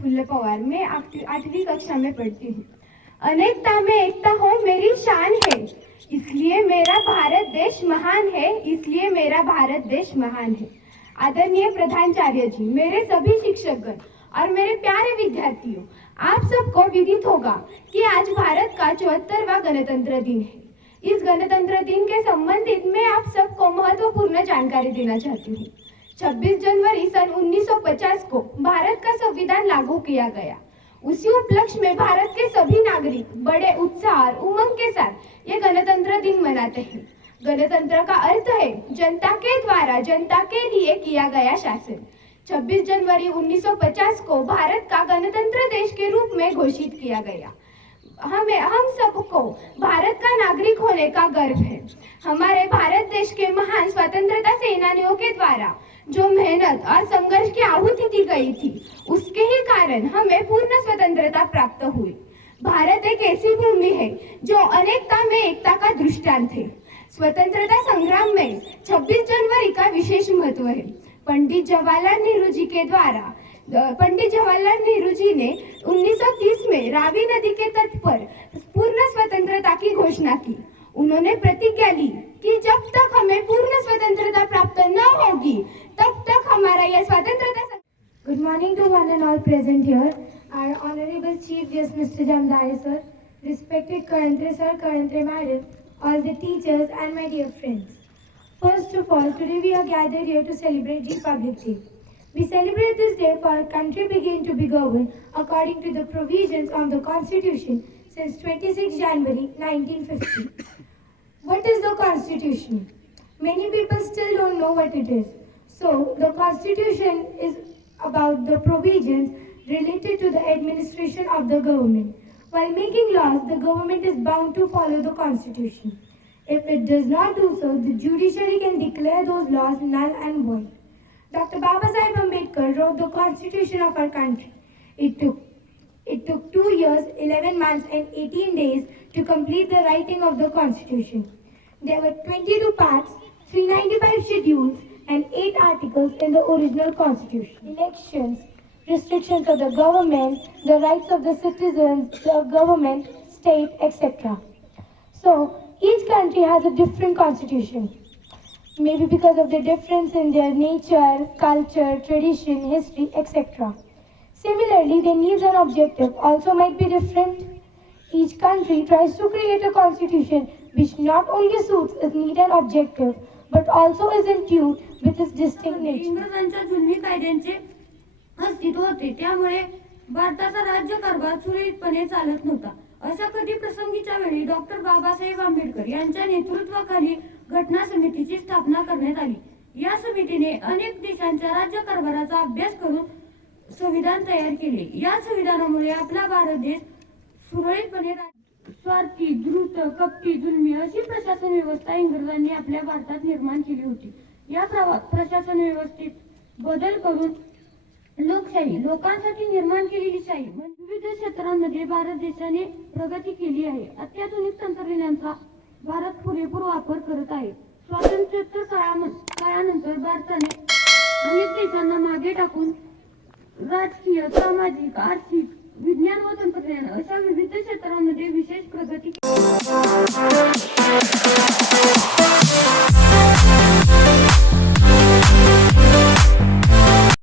प्रफुल्ल पवार। मैं 8वीं कक्षा में पढ़ती हूँ। अनेकता में एकता हो मेरी शान है, इसलिए मेरा भारत देश महान है, इसलिए मेरा भारत देश महान है। आदरणीय प्रधानाचार्य जी, मेरे सभी शिक्षकगण और मेरे प्यारे विद्यार्थियों, आप सबको विदित होगा कि आज भारत का 74वां गणतंत्र दिन है। इस गणतंत्र दिन के संबंधित मैं आप सबको महत्वपूर्ण जानकारी देना चाहती हूँ। 26 जनवरी सन 1950 को भारत का संविधान लागू किया गया। उसी उपलक्ष्य में भारत के सभी नागरिक बड़े उत्साह और उमंग के साथ ये गणतंत्र दिन मनाते हैं। गणतंत्र का अर्थ है जनता के द्वारा जनता के लिए किया गया शासन। 26 जनवरी 1950 को भारत का गणतंत्र देश के रूप में घोषित किया गया। हम सबको भारत का नागरिक होने का गर्व है। हमारे भारत देश के महान स्वतंत्रता सेनानियों के द्वारा जो मेहनत और संघर्ष की आहुति दी गई थी, उसके ही कारण हमें पूर्ण स्वतंत्रता प्राप्त हुई। भारत एक ऐसी भूमि है जो अनेकता में एकता का दृष्टांत है। स्वतंत्रता संग्राम में 26 जनवरी का विशेष महत्व है। पंडित जवाहरलाल नेहरू जी ने 1930 में रावी नदी के तट पर पूर्ण स्वतंत्रता की घोषणा की। उन्होंने प्रतिज्ञा ली कि जब तक हमें पूर्ण स्वतंत्रता प्राप्त न होगी, तब तक हमारा यह स्वतंत्रता। Good morning to one and all present here. Our Honorable Chief Guest Mr. Jamdare sir, respected Karantri sir, Karantri madam, all the teachers and my dear friends. First of all, today we are gathered here to celebrate Republic Day. We celebrate this day for our country began to be governed according to the provisions of the Constitution since 26 January 1950. What is the Constitution? Many people still don't know what it is. So, the Constitution is about the provisions related to the administration of the government. While making laws, the government is bound to follow the Constitution. If it does not do so, the judiciary can declare those laws null and void. Dr. Babasaheb Ambedkar wrote the Constitution of our country. It took 2 years, 11 months and 18 days to complete the writing of the Constitution. There were 22 parts, 395 schedules and 8 articles in the original Constitution. Elections, restrictions of the government, the rights of the citizens, the government, state, etc. So, each country has a different constitution. Maybe because of the difference in their nature, culture, tradition, history, etc. Similarly, their needs and objective also might be different. Each country tries to create a constitution which not only suits its need and objective, but also is in tune with its distinct nature. इंग्रजांच्या जुलमी कायद्यांचे अस्तित्व होते, त्यामुळे भारताचा राज्यकारभार सुरळीतपणे चालत नव्हता. अशा कधी प्रसंगीच्या वेळी डॉक्टर बाबासाहेब आंबेडकर यांच्या नेतृत्वाखाली घटना समितीची स्थापना करण्यात आली. या समितीने अनेक देशांच्या राज्यकारभाराचा अभ्यास करून संविधान तयार केले. या संविधानामुळे आपला भारत देश सुरळीतपणे स्वार्थी, द्रुत, कपटी, जुलमी अशी प्रशासन व्यवस्था इंग्रजांनी आपल्या भारतात निर्माण केली होती. या प्रशासन व्यवस्थेत बदल करून लोकशाही, लोकांसाठी निर्माण केलेली शाही विविध क्षेत्रांमध्ये भारत देशाने प्रगती केली आहे. अत्याधुनिक तंत्रज्ञानाचा भारत पुरेपूर वापर करत आहे. स्वातंत्र्योत्तर काळानंतर भारताने अनेक देशांना मागे टाकून राजकीय, सामाजिक, आर्थिक, विज्ञान व तंत्रज्ञान अशा विविध क्षेत्रांमध्ये